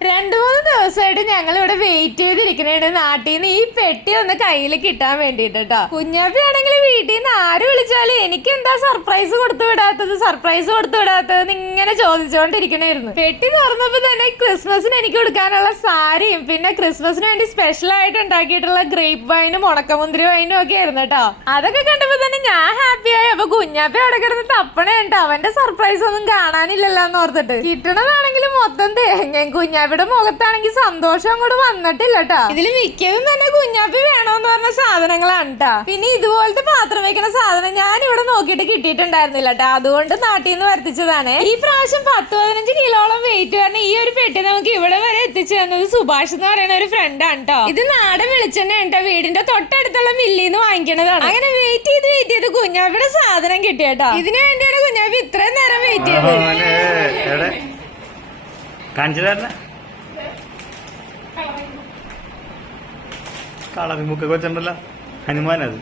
രണ്ടു മൂന്ന് ദിവസമായിട്ട് ഞങ്ങൾ ഇവിടെ വെയിറ്റ് ചെയ്തിരിക്കുന്നുണ്ട് നാട്ടിൽ നിന്ന് ഈ പെട്ടി ഒന്ന് കയ്യിൽ കിട്ടാൻ വേണ്ടിട്ട് കേട്ടോ കുഞ്ഞാപ്പി ആണെങ്കിൽ വീട്ടിൽ നിന്ന് ആര് വിളിച്ചാലും എനിക്ക് എന്താ സർപ്രൈസ് കൊടുത്തു വിടാത്തത്? സർപ്രൈസ് കൊടുത്തു വിടാത്തത് ഇങ്ങനെ ചോദിച്ചുകൊണ്ടിരിക്കണായിരുന്നു പെട്ടി തുറന്നപ്പോ തന്നെ ക്രിസ്മസിന് എനിക്ക് കൊടുക്കാനുള്ള സാരിയും പിന്നെ ക്രിസ്മസിന് വേണ്ടി സ്പെഷ്യൽ ആയിട്ട് ഉണ്ടാക്കിയിട്ടുള്ള ഗ്രേപ്പ് വൈനും ഉണക്കമുന്തിരി വൈനും ഒക്കെ ആയിരുന്നു കേട്ടോ അതൊക്കെ കണ്ടപ്പോ തന്നെ ഞാൻ ഹാപ്പി ആയി. അപ്പൊ കുഞ്ഞാപ്പി അവിടെ കിടന്ന് തപ്പണേ കേട്ടോ അവന്റെ സർപ്രൈസ് ഒന്നും കാണാനില്ലല്ലോ എന്ന് ഓർത്തിട്ട്. കിട്ടണതാണെങ്കിൽ മൊത്തം തേങ്ങ കുഞ്ഞാപ്പിയുടെ മുഖത്താണെങ്കിൽ സന്തോഷം അങ്ങോട്ട് വന്നിട്ടില്ല കേട്ടോ ഇതിൽ മിക്കതും തന്നെ കുഞ്ഞാപ്പി വേണോന്ന് പറഞ്ഞ സാധനങ്ങളാണ് കേട്ടോ പിന്നെ ഇതുപോലത്തെ പാത്രം വെക്കുന്ന സാധനം ഞാൻ ഇവിടെ നോക്കിയിട്ട് കിട്ടിയിട്ടുണ്ടായിരുന്നില്ല കേട്ടോ അതുകൊണ്ട് നാട്ടിൽ നിന്ന് വർത്തിച്ചതാണ് ഈ പ്രാവശ്യം പത്ത് പതിനഞ്ച് കിലോളം വെയിറ്റ് വരുന്ന ഈ ഒരു പെട്ടി നമുക്ക് ഇവിടെ വരെ എത്തിച്ചു തന്നത് സുഭാഷ് എന്ന് പറയുന്ന ഒരു ഫ്രണ്ടാണ് കേട്ടോ ഇത് നാടൻ വെളിച്ചെണ്ണ കേട്ടോ വീടിന്റെ തൊട്ടടുത്തുള്ള മില്ലിൽ നിന്ന് വാങ്ങിക്കണതാണ്. അങ്ങനെ വെയിറ്റ് ചെയ്ത് വെയിറ്റ് ചെയ്ത് കുഞ്ഞാപ്പിയുടെ സാധനം കിട്ടിയട്ടോ. ഇതിനു വേണ്ടിയാണ് കുഞ്ഞാപ്പി ഇത്രയും നേരം വെയിറ്റ് ചെയ്തത്. കാണിച്ചു തരണ കളറി മുക്കൊക്കെ വെച്ചിട്ടുണ്ടല്ലോ ഹനുമാനത്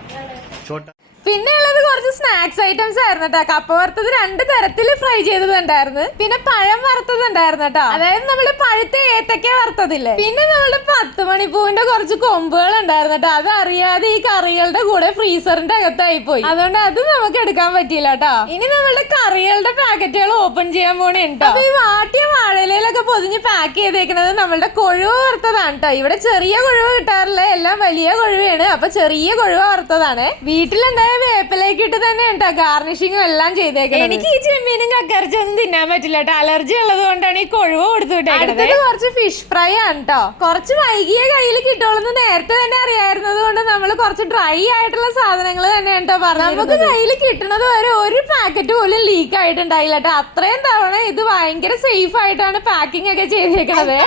ചോട്ട പിന്നെ കുറച്ച് സ്നാക്സ് ഐറ്റംസ് ആയിരുന്നു കേട്ടോ കപ്പ വറുത്തത് രണ്ട് തരത്തിൽ ഫ്രൈ ചെയ്തതുണ്ടായിരുന്നു പിന്നെ പഴം വറുത്തതുണ്ടായിരുന്നു കേട്ടോ അതായത് നമ്മൾ പഴുത്ത ഏത്തക്ക വറുത്തതില്ലേ? പിന്നെ നമ്മളുടെ പത്ത് മണിപ്പൂവിന്റെ കുറച്ച് കൊമ്പുകൾ ഉണ്ടായിരുന്നു കേട്ടോ അത് അറിയാതെ ഈ കറികളുടെ കൂടെ ഫ്രീസറിന്റെ അകത്തായി പോയി. അതുകൊണ്ട് അത് നമുക്ക് എടുക്കാൻ പറ്റിയില്ല കേട്ടോ ഇനി നമ്മളുടെ കറികളുടെ പാക്കറ്റുകൾ ഓപ്പൺ ചെയ്യാൻ പോണേ അപ്പൊ ഈ വാട്ടിയ വാഴയിലൊക്കെ പൊതിഞ്ഞ് പാക്ക് ചെയ്തേക്കുന്നത് നമ്മളുടെ കൊഴുവ വറുത്തതാണ് കേട്ടോ ഇവിടെ ചെറിയ കൊഴുവ കിട്ടാറില്ല. എല്ലാം വലിയ കൊഴുവയാണ്. അപ്പൊ ചെറിയ കൊഴുവ വറുത്തതാണ്. വീട്ടിലുണ്ടായ വേപ്പിലേക്ക് ഇട്ട് തന്നെ കേട്ടോ ഗാർണിഷിങ്ങും എല്ലാം ചെയ്തേക്കുന്നത് എനിക്ക് ഈ ചെമ്മീനും കക്കറിച്ചൊന്നും തിന്നാൻ പറ്റില്ല കേട്ടോ. അലർജി ഉള്ളത് കൊണ്ടാണ് ഈ കൊഴുവ കൊടുത്തുവിട്ടത് കുറച്ച് ഫിഷ് ഫ്രൈ ആണ് കേട്ടോ കുറച്ച് വൈകിയ കയ്യിൽ കിട്ടുള്ളൂ നേരത്തെ തന്നെ അറിയായിരുന്നത് കൊണ്ട് നമ്മൾ കുറച്ച് ഡ്രൈ ആയിട്ടുള്ള സാധനങ്ങൾ തന്നെ കേട്ടോ പറഞ്ഞു നമുക്ക് കയ്യിൽ കിട്ടുന്നത് വരെ ഒരു പാക്കറ്റ് പോലും ലീക്ക് ആയിട്ടുണ്ടായില്ല കേട്ടോ അത്രയും തവണ ഇത് ഭയങ്കര സേഫ് ആയിട്ടാണ് പാക്കിംഗ് ഒക്കെ ചെയ്തേക്കുന്നത്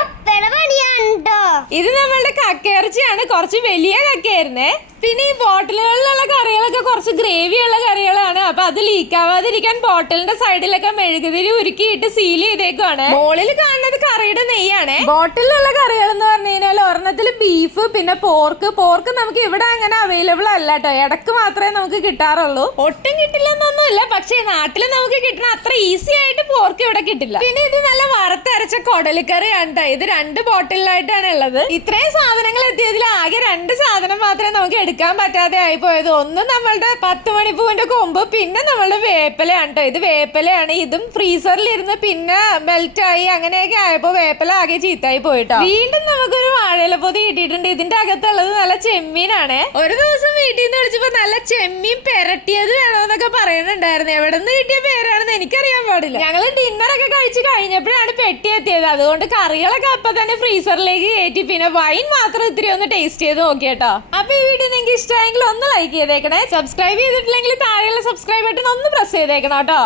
ഇത് നമ്മളുടെ കക്കയിറച്ചിയാണ്. കുറച്ച് വലിയ കക്കയായിരുന്നേ. പിന്നെ ഈ ബോട്ടിലുകളിലുള്ള കറികളൊക്കെ കുറച്ച് ഗ്രേവി ഉള്ള കറികളാണ്. അപ്പൊ അത് ലീക്ക് ആവാതിരിക്കാൻ ബോട്ടിലിന്റെ സൈഡിലൊക്കെ മെഴുകുതിരി ഉരുക്കിയിട്ട് സീൽ ചെയ്തേക്കുവാണ്. മോളിൽ കാണുന്നത് കറിയുടെ നെയ്യാണ്. ബോട്ടിലുള്ള കറികൾ എന്ന് പറഞ്ഞു കഴിഞ്ഞാൽ ഒരെണ്ണത്തിൽ ബീഫ് പിന്നെ പോർക്ക് പോർക്ക് നമുക്ക് ഇവിടെ അങ്ങനെ അവൈലബിൾ അല്ല കേട്ടോ ഇടയ്ക്ക് മാത്രമേ നമുക്ക് കിട്ടാറുള്ളൂ. ഒട്ടും കിട്ടില്ലെന്നൊന്നുമില്ല. പക്ഷേ നാട്ടിൽ നമുക്ക് കിട്ടണ അത്ര ഈസി ആയിട്ട് പോർക്ക് ഇവിടെ കിട്ടില്ല. പിന്നെ ഇത് നല്ല വറുത്തരച്ച കൊടലിക്കറിയാണ്. ഇത് രണ്ട് ബോട്ടിലായിട്ടാണ് ഉള്ളത്. ഇത്രയും സാധനങ്ങൾ എത്തിയതിൽ ആകെ രണ്ട് സാധനം മാത്രമേ നമുക്ക് എടുക്കാൻ പറ്റാതെ ആയി പോയത് ഒന്ന് നമ്മളുടെ പത്ത് മണിപ്പൂവിന്റെ കൊമ്പ് പിന്നെ നമ്മളുടെ വേപ്പലയാണ് കേട്ടോ ഇത് വേപ്പലയാണ്. ഇതും ഫ്രീസറിൽ ഇരുന്ന് പിന്നെ മെൽറ്റായി അങ്ങനെയൊക്കെ അങ്ങനെയൊക്കെ ആയപ്പോ വേപ്പല ആകെ ചീത്തായി പോയിട്ടോ. വീണ്ടും നമുക്കൊരു വാഴയില പൊതി കിട്ടിയിട്ടുണ്ട്. ഇതിന്റെ അകത്തുള്ളത് നല്ല ചെമ്മീനാണ്. ഒരു ദിവസം വീട്ടിൽ നിന്ന് വിളിച്ചപ്പോ നല്ല ചെമ്മീൻ പെരട്ടിയത് വേണോന്നൊക്കെ പറയുന്നുണ്ടായിരുന്നു. എവിടെ നിന്ന് കിട്ടിയ പേരാണെന്ന് എനിക്കറിയാൻ പാടില്ല. ഞങ്ങൾ ഡിന്നറൊക്കെ കഴിച്ച് കഴിഞ്ഞപ്പോഴാണ് പെട്ടി എത്തിയത്. അതുകൊണ്ട് കറികളൊക്കെ അപ്പൊ തന്നെ ഫ്രീസറിലേക്ക് കയറ്റി. പിന്നെ വൈൻ മാത്രം ഇത്തിരി ഒന്ന് ടേസ്റ്റ് ചെയ്ത് നോക്കിയട്ടോ. അപ്പൊ ഈ വീഡിയോ നിങ്ങൾക്ക് ഇഷ്ടമായെങ്കിൽ ഒന്ന് ലൈക്ക് ചെയ്തേക്കണേ. സബ്സ്ക്രൈബ് ചെയ്തിട്ടില്ലെങ്കിൽ താഴെയുള്ള സബ്സ്ക്രൈബ് ബട്ടൺ ഒന്ന് പ്രസ് ചെയ്തേക്കണം കേട്ടോ.